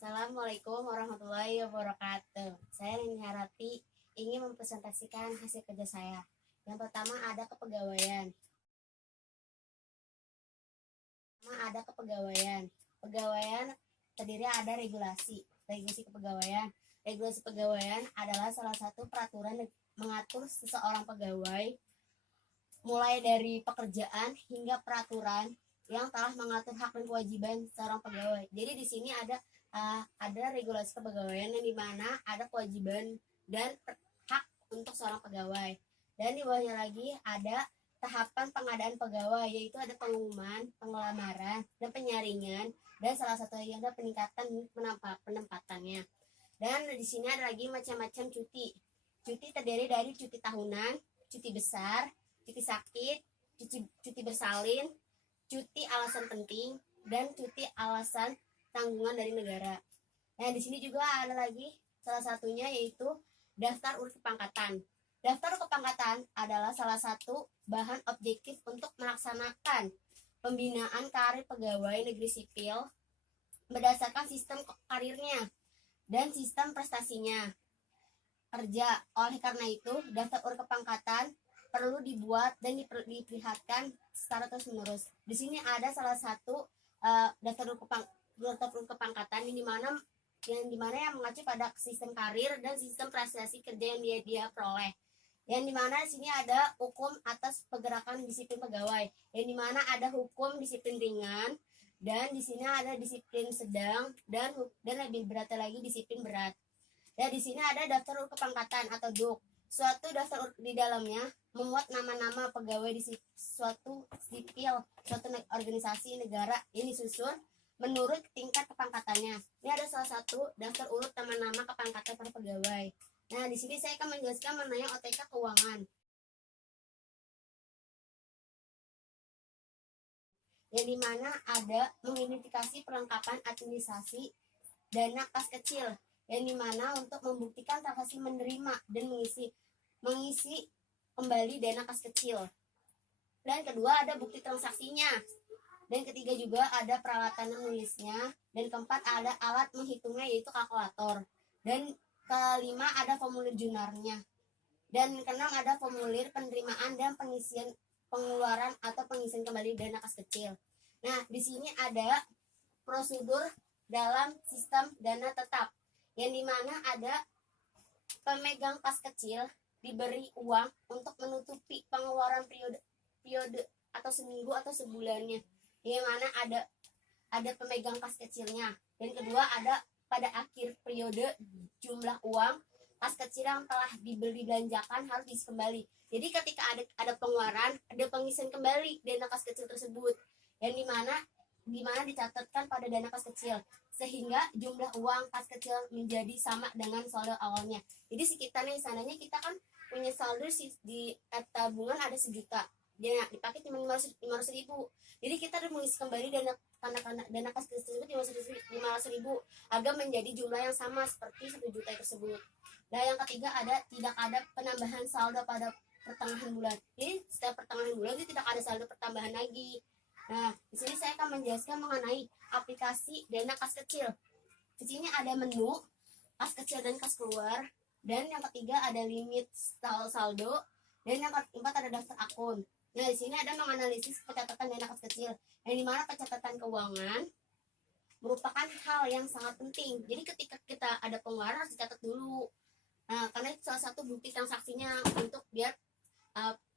Assalamualaikum warahmatullahi wabarakatuh. Saya Nini Harati ingin mempresentasikan hasil kerja saya. Yang pertama ada kepegawaian. Pegawaian terdiri ada regulasi kepegawaian. Regulasi kepegawaian adalah salah satu peraturan mengatur seseorang pegawai mulai dari pekerjaan hingga peraturan yang telah mengatur hak dan kewajiban seorang pegawai. Jadi di sini ada regulasi kepegawaian yang dimana ada kewajiban dan hak untuk seorang pegawai. Dan di bawahnya lagi ada tahapan pengadaan pegawai, yaitu ada pengumuman, pengelamaran, dan penyaringan, dan salah satu lagi ada peningkatan penempatannya. Dan di sini ada lagi macam-macam cuti. Cuti terdiri dari cuti tahunan, cuti besar, cuti sakit, cuti bersalin, cuti alasan penting, dan cuti alasan tanggungan dari negara. Nah, di sini juga ada lagi salah satunya yaitu daftar urut kepangkatan. Daftar urut kepangkatan adalah salah satu bahan objektif untuk melaksanakan pembinaan karir pegawai negeri sipil berdasarkan sistem karirnya dan sistem prestasinya kerja. Oleh karena itu, daftar urut kepangkatan perlu dibuat dan diperlihatkan secara terus-menerus. Di sini ada salah satu daftar urut kepangkatan yang dimana yang mengacu pada sistem karir dan sistem prestasi kerja yang dia peroleh. Yang dimana di sini ada hukum atas pergerakan disiplin pegawai, yang dimana ada hukum disiplin ringan, dan di sini ada disiplin sedang, dan lebih berat lagi disiplin berat. Dan di sini ada daftar urut kepangkatan atau DUK. Suatu daftar urut di dalamnya memuat nama-nama pegawai di suatu organisasi negara yang disusun menurut tingkat kepangkatannya. Ini ada salah satu daftar urut nama-nama kepangkatan para pegawai. Nah, di sini saya akan menjelaskan mengenai OTK keuangan. Yang dimana ada mengidentifikasi perlengkapan administrasi dana kas kecil, yang dimana untuk membuktikan transaksi menerima dan mengisi kembali dana kas kecil. Dan kedua ada bukti transaksinya. Dan ketiga juga ada peralatan menulisnya. Dan keempat ada alat menghitungnya yaitu kalkulator. Dan kelima ada formulir junarnya. Dan keenam ada formulir penerimaan dan pengisian pengeluaran atau pengisian kembali dana kas kecil. Nah, di sini ada prosedur dalam sistem dana tetap, yang dimana ada pemegang kas kecil diberi uang untuk menutupi pengeluaran periode atau seminggu atau sebulannya, yang mana ada pemegang kas kecilnya. Dan kedua ada pada akhir periode jumlah uang kas kecil yang telah dibelanjakan harus diisi kembali. Jadi ketika ada pengeluaran, ada pengisian kembali dana kas kecil tersebut, yang dimana dicatatkan pada dana kas kecil, sehingga jumlah uang kas kecil menjadi sama dengan saldo awalnya. Jadi sekitarnya sananya kita kan punya saldo di tabungan ada 1 juta, dia dipakai cuma 500.000. Jadi kita harus mengisi kembali dana kas kecil tersebut 500.000 agar menjadi jumlah yang sama seperti 1 juta tersebut. Nah, yang ketiga tidak ada penambahan saldo pada pertengahan bulan. Jadi setiap pertengahan bulan itu tidak ada saldo pertambahan lagi. Nah, di sini saya akan menjelaskan mengenai aplikasi dana kas kecil. Di sini ada menu kas kecil dan kas keluar, dan yang ketiga ada limit saldo, dan yang keempat ada daftar akun. Nah, di sini ada menganalisis pencatatan dana kas kecil, yang dimana pencatatan keuangan merupakan hal yang sangat penting. Jadi ketika kita ada pengeluaran harus dicatat dulu. Nah, karena itu salah satu bukti transaksinya untuk biar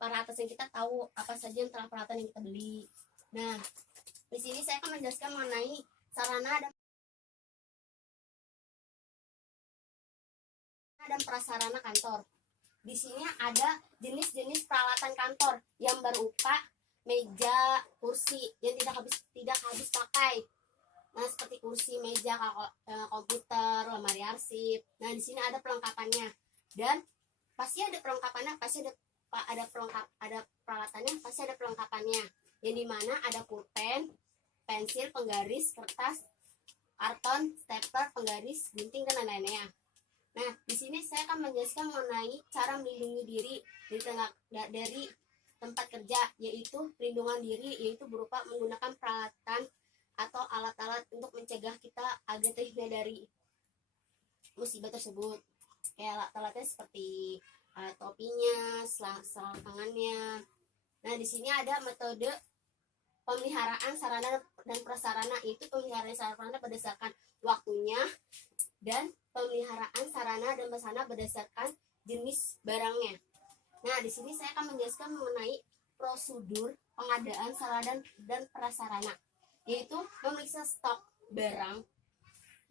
para atasan kita tahu apa saja yang telah peralatan yang kita beli. Nah, di sini saya akan menjelaskan mengenai sarana dan prasarana kantor. Di sini ada jenis-jenis peralatan kantor yang berupa meja, kursi yang tidak habis pakai. Nah, seperti kursi, meja, komputer, lemari arsip. Nah, di sini ada pelengkapannya. Dan pasti ada perlengkapannya, ada peralatannya, pasti ada pelengkapannya. Yang dimana ada pulpen, pensil, penggaris, kertas, karton, stapler, penggaris, gunting, dan lain-lainnya. Nah, di sini saya akan menjelaskan mengenai cara melindungi diri dari tempat kerja, yaitu perlindungan diri, yaitu berupa menggunakan peralatan atau alat-alat untuk mencegah kita agar terhindar dari musibah tersebut. Kayak alat-alatnya seperti topinya, selang tangannya. Nah, di sini ada metode pemeliharaan sarana dan prasarana, yaitu pemeliharaan sarana berdasarkan waktunya dan pemeliharaan sarana dan prasarana berdasarkan jenis barangnya. Nah, di sini saya akan menjelaskan mengenai prosedur pengadaan sarana dan prasarana, yaitu memeriksa stok barang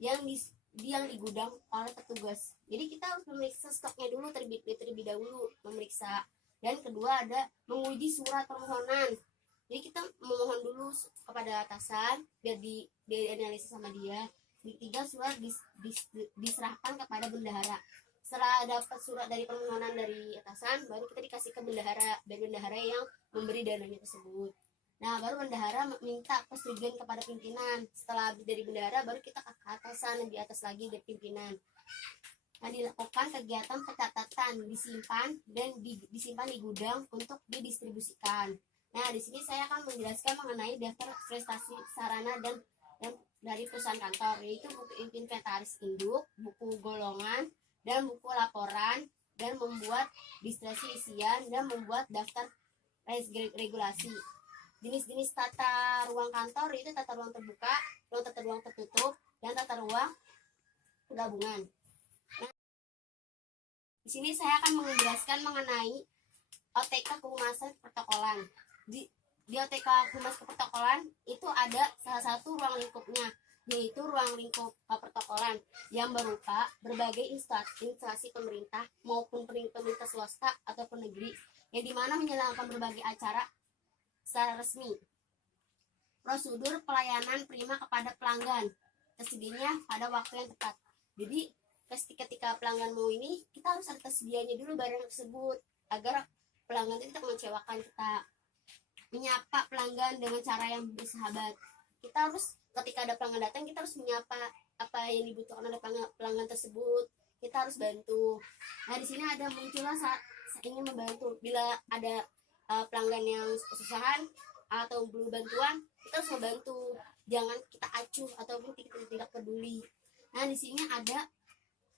yang di gudang oleh petugas. Jadi kita harus memeriksa stoknya dulu terlebih dahulu, memeriksa. Dan kedua ada menguji surat permohonan. Jadi kita memohon dulu kepada atasan biar dianalisis sama dia. Ketiga, surat diserahkan kepada bendahara. Setelah dapat surat dari permohonan dari atasan, baru kita dikasih ke bendahara, dari bendahara yang memberi dananya tersebut. Nah, baru bendahara minta persetujuan kepada pimpinan. Setelah dari bendahara, baru kita ke atasan, lebih atas lagi dari pimpinan. Nah, dilakukan kegiatan pencatatan, disimpan di gudang untuk didistribusikan. Nah, di sini saya akan menjelaskan mengenai daftar prestasi sarana dan dari perusahaan kantor, yaitu buku inventaris induk, buku golongan, dan buku laporan, dan membuat distresi isian, dan membuat daftar regulasi. Jenis-jenis tata ruang kantor itu tata ruang terbuka, tata ruang tertutup, dan tata ruang gabungan. Nah, di sini saya akan menjelaskan mengenai OTK kehumasan protokolan. Di OTK Humas Keprotokolan itu ada salah satu ruang lingkupnya, yaitu ruang lingkup protokolan yang berupa berbagai instansi pemerintah maupun pemerintah swasta ataupun negeri yang dimana menyelenggarakan berbagai acara secara resmi. Prosedur pelayanan prima kepada pelanggan tersedianya pada waktu yang tepat. Jadi ketika pelangganmu ini kita harus ada tersedianya dulu barang tersebut agar pelanggan itu tidak mengecewakan kita. Menyapa pelanggan dengan cara yang bersahabat. Kita harus ketika ada pelanggan datang, kita harus menyapa apa yang dibutuhkan oleh pelanggan tersebut. Kita harus bantu. Nah, di sini ada muncullah saya ingin membantu. Bila ada pelanggan yang kesusahan atau perlu bantuan, kita harus membantu. Jangan kita acuh ataupun kita tidak peduli. Nah, di sini ada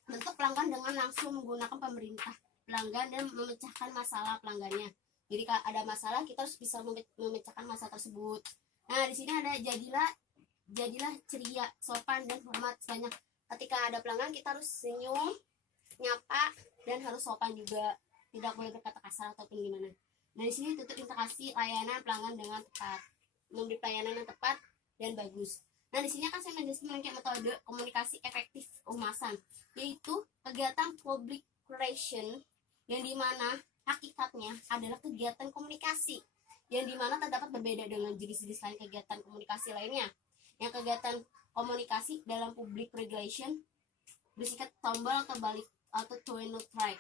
bentuk pelanggan dengan langsung menggunakan pemerintah pelanggan dan memecahkan masalah pelanggannya. Jadi kalau ada masalah kita harus bisa memecahkan masalah tersebut. Nah, di sini ada jadilah ceria, sopan dan hormat sebanyak. Ketika ada pelanggan kita harus senyum, nyapa dan harus sopan juga. Tidak boleh berkata kasar ataupun gimana. Nah, di sini tutup integrasi layanan pelanggan dengan tepat. Memberi pelayanan yang tepat dan bagus. Nah, di sini akan saya menjelaskan mengenai metode komunikasi efektif kehumasan, yaitu kegiatan public relation yang dimana hakikatnya adalah kegiatan komunikasi yang dimana terdapat berbeda dengan jenis-jenis lain kegiatan komunikasi lainnya. Yang kegiatan komunikasi dalam public regulation bersikat tombol atau balik atau to-and track.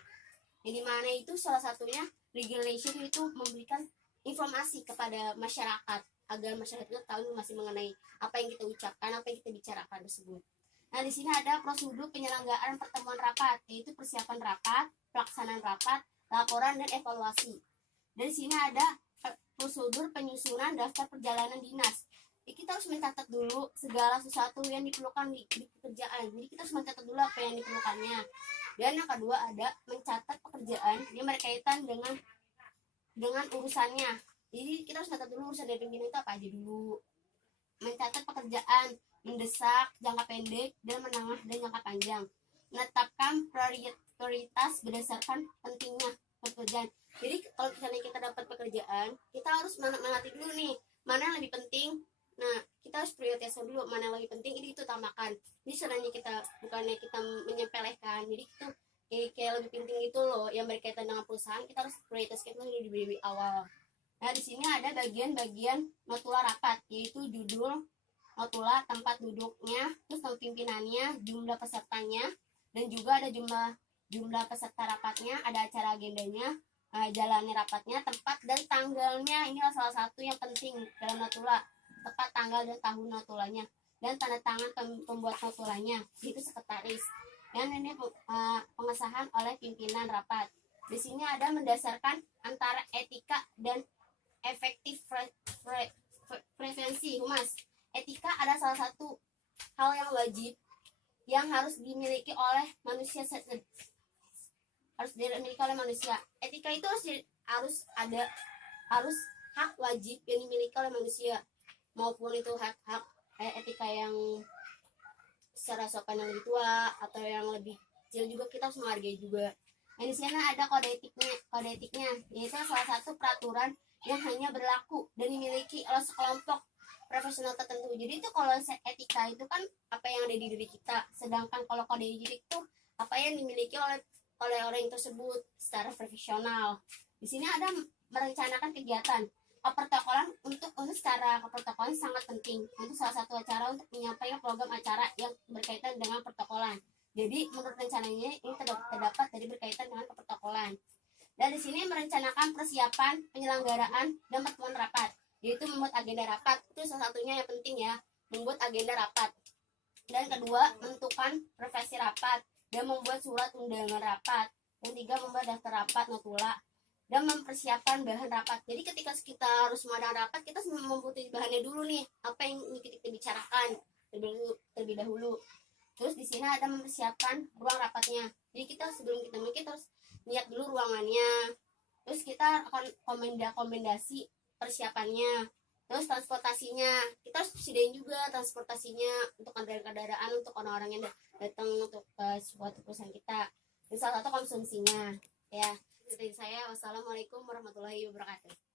Yang dimana itu salah satunya regulation itu memberikan informasi kepada masyarakat agar masyarakat itu tahu masih mengenai apa yang kita ucapkan, apa yang kita bicarakan tersebut. Nah, di sini ada prosedur penyelenggaraan pertemuan rapat, yaitu persiapan rapat, pelaksanaan rapat, laporan dan evaluasi. Dari sini ada prosedur penyusunan daftar perjalanan dinas. Jadi kita harus mencatat dulu segala sesuatu yang diperlukan di pekerjaan. Jadi kita harus mencatat dulu apa yang diperlukannya. Dan yang kedua ada mencatat pekerjaan yang berkaitan dengan urusannya. Jadi kita harus mencatat dulu urusan dari pimpinan itu apa aja dulu. Mencatat pekerjaan mendesak, jangka pendek, dan menengah dan jangka panjang. Menetapkan prioritas berdasarkan pentingnya pekerjaan. Jadi kalau misalnya kita dapat pekerjaan, kita harus mengerti dulu nih mana yang lebih penting. Nah, kita harus prioritaskan dulu mana yang lebih penting, ini itu utamakan. Jadi sebenarnya kita bukannya kita menyepelekan. Jadi itu kayak lebih penting itu loh yang berkaitan dengan perusahaan, kita harus prioritaskan dulu di awal. Nah, di sini ada bagian-bagian notula rapat, yaitu judul notula, tempat duduknya, terus nama pimpinannya, jumlah pesertanya, dan juga ada jumlah peserta rapatnya, ada acara agendanya, jalannya rapatnya, tempat dan tanggalnya. Ini salah satu yang penting dalam notula, tepat tanggal dan tahun notulanya, dan tanda tangan pembuat notulanya, itu sekretaris. Dan ini pengesahan oleh pimpinan rapat. Di sini ada mendasarkan antara etika dan efektif prevensi humas. Etika salah satu hal yang wajib yang harus dimiliki oleh manusia, harus dimiliki oleh manusia. Etika itu harus hak wajib yang dimiliki oleh manusia, maupun itu hak etika yang secara sopan yang lebih tua atau yang lebih kecil juga kita harus menghargai juga. Nah, di sana ada kode etiknya, yaitu salah satu peraturan yang hanya berlaku dan dimiliki oleh sekelompok profesional tertentu. Jadi itu kalau etika itu kan apa yang ada di diri kita, sedangkan kalau kode etik itu apa yang dimiliki oleh orang yang tersebut secara profesional. Di sini ada merencanakan kegiatan keprotokolan. Untuk secara keprotokolan sangat penting untuk salah satu acara untuk menyampaikan program acara yang berkaitan dengan protokolan. Jadi menurut rencananya ini terdapat dari berkaitan dengan keprotokolan. Dan di sini merencanakan persiapan penyelenggaraan dan pertemuan rapat, yaitu membuat agenda rapat. Itu salah satunya yang penting ya, membuat agenda rapat. Dan kedua, menentukan profesi rapat dan membuat surat undangan rapat. Yang tiga, membuat daftar rapat notula dan mempersiapkan bahan rapat. Jadi ketika kita harus mengadakan rapat, kita membutuhkan bahannya dulu nih, apa yang kita bicarakan terlebih dahulu. Terus di sini ada mempersiapkan ruang rapatnya. Jadi kita sebelum kita mulai, kita harus lihat dulu ruangannya. Terus kita akan rekomendasi persiapannya. Terus transportasinya, kita harus sediain juga transportasinya untuk kendaraan untuk orang-orang yang datang untuk ke suatu perusahaan kita. Dan salah satu konsumsinya ya. Dari saya, wassalamualaikum warahmatullahi wabarakatuh.